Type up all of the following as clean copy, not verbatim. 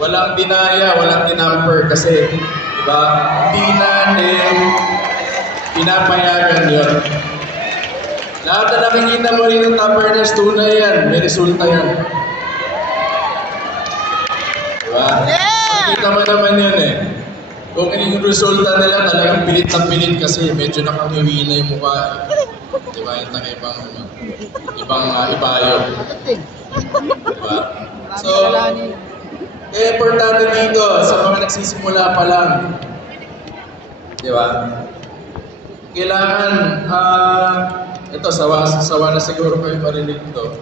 walang dinaya, walang dinamper kasi, di ba, hindi natin pinapayagan yun. Lahat na nakikita mo rin ng top earners, tunay yan, may resulta yan. Di ba? Makikita mo naman yun eh. Kung yung resulta nila talagang pilit na pilit kasi medyo nakangiwi na yung mukha. Di ba? Yung taga-ibang ibayo. Di ba? So, importante dito sa mga nagsisimula pa lang. Di ba? Kailangan, ito, sawa na siguro kayo marinig ito.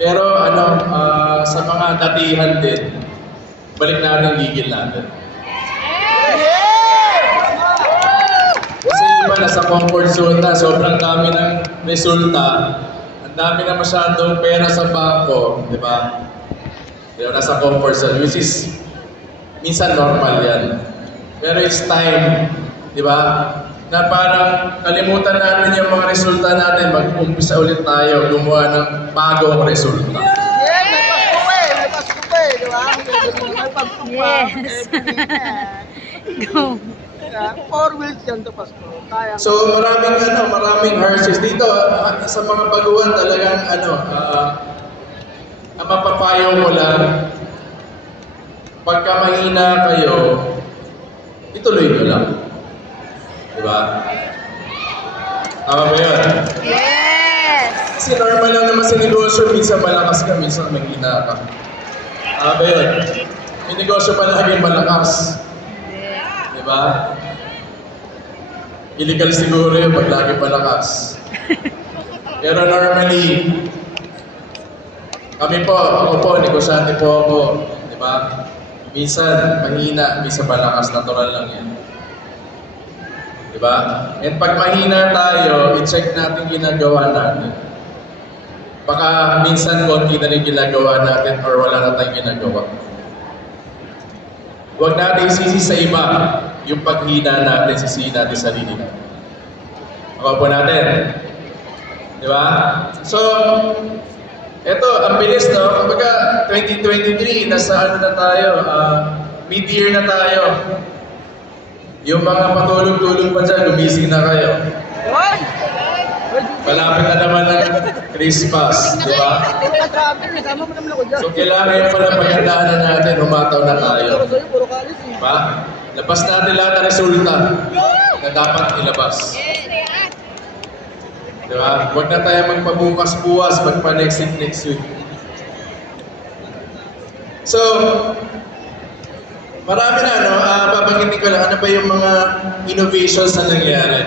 Pero sa mga datihan din, balik natin gigil natin. Kasi iba nasa comfort zone na, sobrang dami ng resulta, ang dami na masyadong pera sa bangko, di ba? Pero nasa comfort zone, which is minsan normal yan. Pero it's time, di ba? Na parang kalimutan natin yung mga resulta natin, mag-umpisa ulit tayo, gumawa ng bagong resulta. May Pasko pa eh, di ba? May Pasko pa. Yes. Go. 4 wheels yan to Pasko. Kaya. So maraming hardships dito sa mga baguhan talagang ang mapapayo ko lang, pagka mahina kayo, ituloy nyo lang. Diba? Tama ba yun? Yes. Kasi normal lang naman sa negosyo, minsan malakas ka, minsan mahina ka. Tama ba yun? May negosyo pa laging malakas. Diba? Illegal siguro yun pag lagi malakas. Pero normally, ako po, negosyante po ako. Diba? Minsan mahina, minsan malakas, natural lang yan. Diba? And pag mahina tayo, i-check natin ginagawa natin. Baka minsan konti na rin ginagawa natin or wala na tayong ginagawa. Huwag natin sisi sa iba yung paghina natin, sisihin natin sarili natin. Ako po natin. Diba? So, eto, ang bilis, no? Kumbaga, 2023, nasa na tayo, mid-year na tayo. Yung mga patulog-tulog pa dyan, gumising na kayo. Malapit na naman ng Christmas, di ba? So kailangan yung pala pagandaanan natin, humataw na tayo. Di ba? Labas natin lahat ng resulta na dapat ilabas. Di ba? Huwag na tayo magpabukas-bukas, magpa-next week. So, marami na, babanggitin ko lang, ano ba yung mga innovations na nangyari?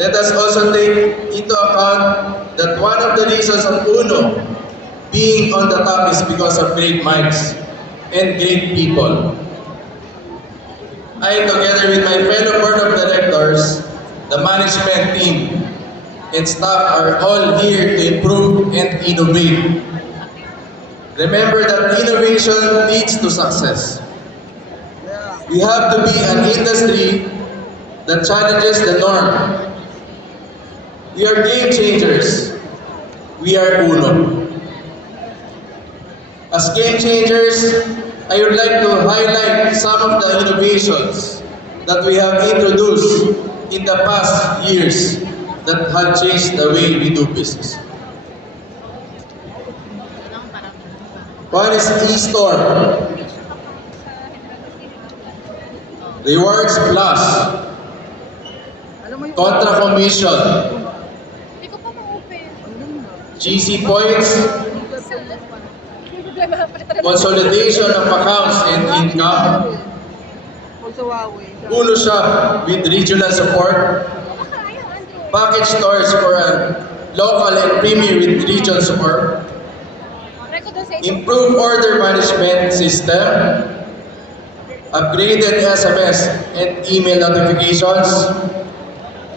Let us also take into account that one of the reasons of UNO being on the top is because of great minds and great people. I, together with my fellow board of directors, the management team, and staff are all here to improve and innovate. Remember that innovation leads to success. We have to be an industry that challenges the norm. We are game changers. We are UNO. As game changers, I would like to highlight some of the innovations that we have introduced in the past years that have changed the way we do business. One is eStore, Rewards Plus, Contra Commission, GC Points, Consolidation of Accounts and Income, UNO Shop with regional support, package stores for local and premier with regional support, improved order management system, upgraded SMS and email notifications,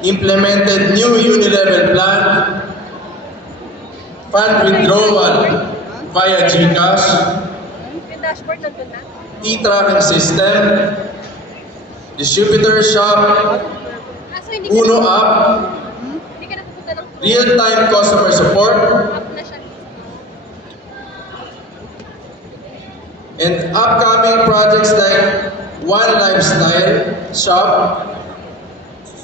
implemented new unilevel plan, fund withdrawal via GCash, e-tracking system, distributor shop, UNO app, real-time customer support, And upcoming projects like One Lifestyle Shop,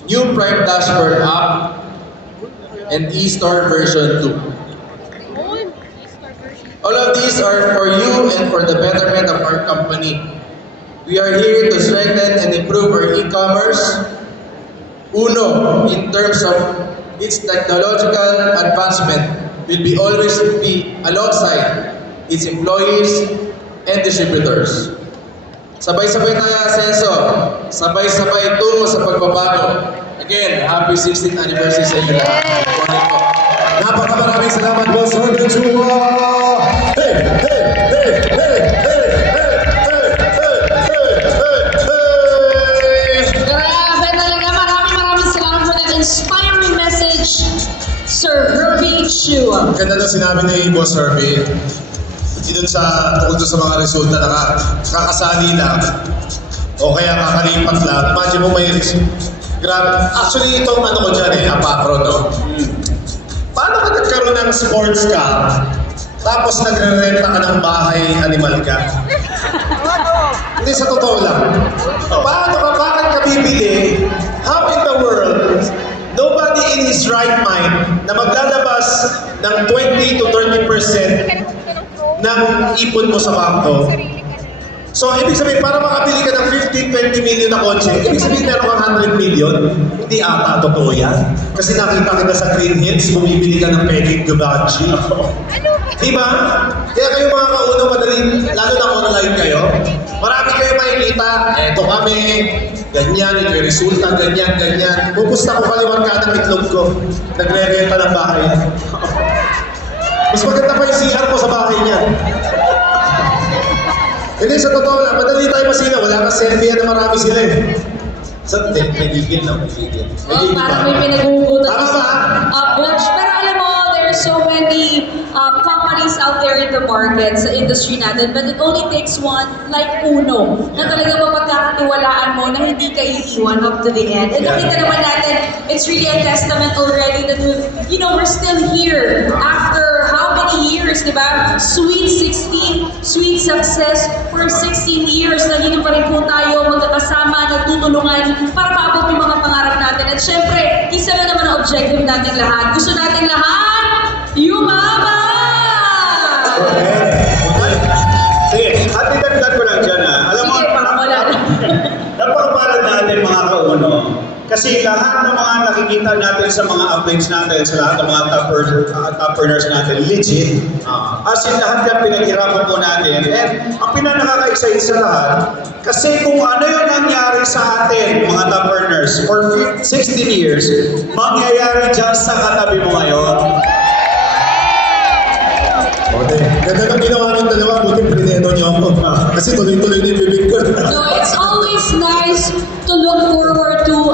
new Prime Dashboard app, and e-store version 2. All of these are for you and for the betterment of our company. We are here to strengthen and improve our e-commerce. Uno, in terms of its technological advancement, will be always be alongside its employees and distributors. Sabay-sabay tayo asenso, sabay-sabay tungo sa pagbabago. Again, happy 16th anniversary sa inyo lahat. Good morning po. Napakamaraming salamat, Boss Rodney Chua! Hey! Hey! Hey! Hey! Hey! Hey! Grabe talaga. Maraming salamat for that inspiring message, Sir Herbie Chua. Ganda na sinabi ni Boss Herbie. Dun sa, tungkol doon sa mga resulta na kakasali lang o kaya kakalipat lang. Imagine mo may grabe. Actually, itong ano ko dyan apakro, no? Paano ka nagkaroon ng sports car tapos nagre-renta ka ng bahay animal ka? Hindi, sa totoo lang. Bakit ka bibili? How in the world, nobody in his right mind na maglalabas ng 20 to 30% ng ipon mo sa bangko? So, ibig sabihin, para makabili ka ng 15-20 million na kotse, ibig sabihin meron kang 100 million? Hindi ata totoo yan. Kasi nakita kita sa Green Hills, bumibili ka ng Peggy Gubachi. Diba? Kaya kayo mga kauno, madali, lalo na online kayo, marami kayo makikita, eto kami, ganyan, ito yung resulta, ganyan, ganyan. Pupusta ko kaliwag ka ng itlog ko, nagre-renta ng bahay. Mas maganda pa yung CR mo sa bahay niya. Hindi, sa totoo lang, madali tayo masina. Wala kang selfie na marami sila eh. Sa may gigil na, may gigil. Oh, parang may pinag-uugutan Tama sa Butch. Pero alam mo, there are so many companies out there in the market, sa industry natin, but it only takes one, like Uno, na talaga mapagkakatiwalaan mo na hindi ka iiwan up to the end. And nakita naman natin, it's really a testament already that we're still here after how many years, di ba? Sweet 16, sweet success for 16 years. Nandito pa rin po tayo magkakasama, nagtutulungan para maabot yung mga pangarap natin. At syempre, isa na naman ang objective natin lahat. Gusto natin lahat yumaman! Sige, at idagdag ko lang dyan Alam mo, Sige, wala na. napakaparad natin mga kauno. Kasi lahat ng mga nakikita natin sa mga updates natin, sa lahat ng mga top earners natin, legit. As in, lahat yan pinaghirapan po natin. And ang pinanakakaexcite sa lahat, kasi kung ano yung nangyari sa atin, mga top earners, for 16 years, mangyayari dyan sa katabi mo ngayon. Okay. Ganda ng ginawa ng dalawa, buti prineto niyo ako. Kasi tuloy-tuloy na yung bibig ko. No, it's always nice to look forward to,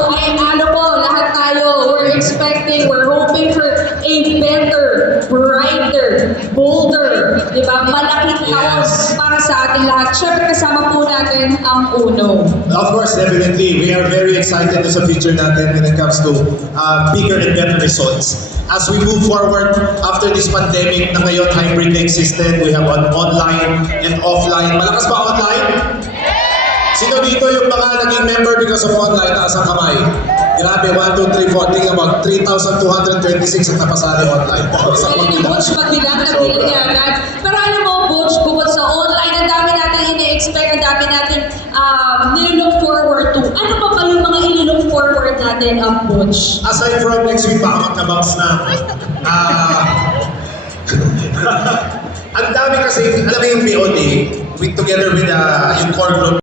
lahat tayo, we're hoping for a better, brighter, bolder, di ba? Malaking taon para sa ating lahat. Siyempre kasama po natin ang Uno. Of course, definitely. We are very excited sa future natin when it comes to bigger and better results. As we move forward after this pandemic na ngayon hybrid na existed, we have an online and offline. Malakas ba online? Sino dito yung mga naging member because of online? Taas ang kamay. Grabe, 1, 2, 3, 4, tingnan mo, 3,226 ang napasali online. Sa Pwede na Butch magbilang, nagbilang niya agad. Pero alam mo, Butch, bukod sa online, ang dami natin ini-expect, ang dami natin nililook forward to. Ano pa ba yung mga ililook forward natin, Butch? Aside from next week, baka magnabounce na. Ang dami kasi, alam mo yung POD, together with yung core group,